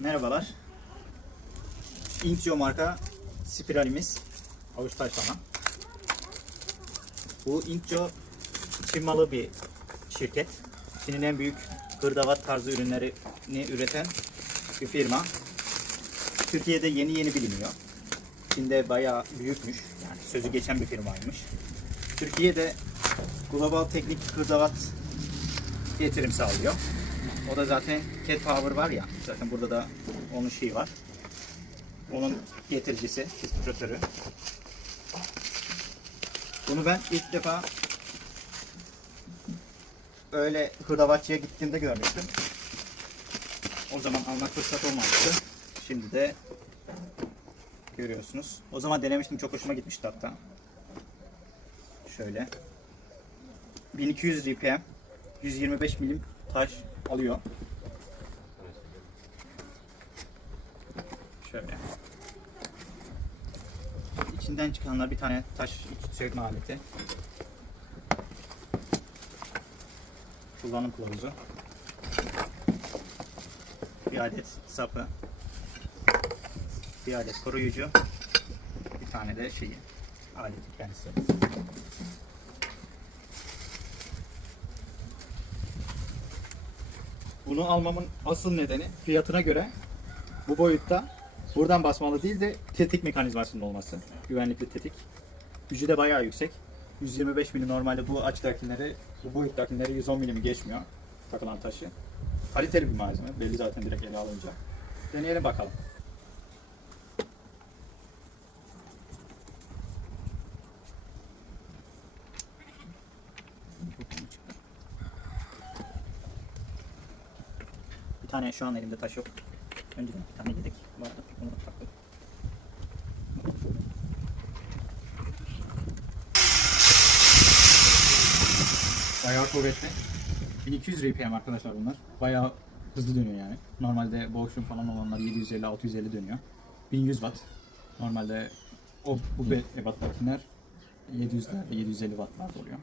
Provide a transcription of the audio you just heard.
Merhabalar. Inkjo marka spiralimiz avuç taşlama. Bu Inkjo Çin malı bir şirket. Çin'in en büyük hırdavat tarzı ürünlerini üreten bir firma. Türkiye'de yeni yeni biliniyor. Çin'de bayağı büyükmüş. Yani sözü geçen bir firmaymış. Türkiye'de global teknik hırdavat getirim sağlıyor. O da zaten Cat Power var ya. Zaten burada da onun şeyi var. Onun getiricisi, distribütörü. Bunu ben ilk defa öyle hırdavatçıya gittiğimde görmüştüm. O zaman almak fırsat olmamıştı. Şimdi de görüyorsunuz. O zaman denemiştim. Çok hoşuma gitmişti hatta. Şöyle. 1200 RPM 125 milim taş alıyor. Şöyle. İçinden çıkanlar bir tane taş sökme aleti. Kullanım kılavuzu. Bir adet sapı. Bir adet koruyucu. Bir tane de şeyi. Aleti kendisi. Bunu almamın asıl nedeni fiyatına göre bu boyutta buradan basmalı değil de tetik mekanizmasının olması. Güvenlikli tetik. Gücü de bayağı yüksek. 125 milim normalde bu açıdakileri, bu boyuttakileri 110 milimi geçmiyor takılan taşı. Kaliteli bir malzeme. Belli zaten direkt ele alınca. Deneyelim bakalım. Bir tane şu an elimde taş yok. Önceden bir tane yedek vardı. Onu da taktık. Bayağı kuvvetli. 1200 RPM arkadaşlar bunlar. Bayağı hızlı dönüyor yani. Normalde boşluğum falan olanlar 750-650 dönüyor. 1100 watt. Normalde o bu ebattakiler 700'lerde 750 wattlarda oluyor.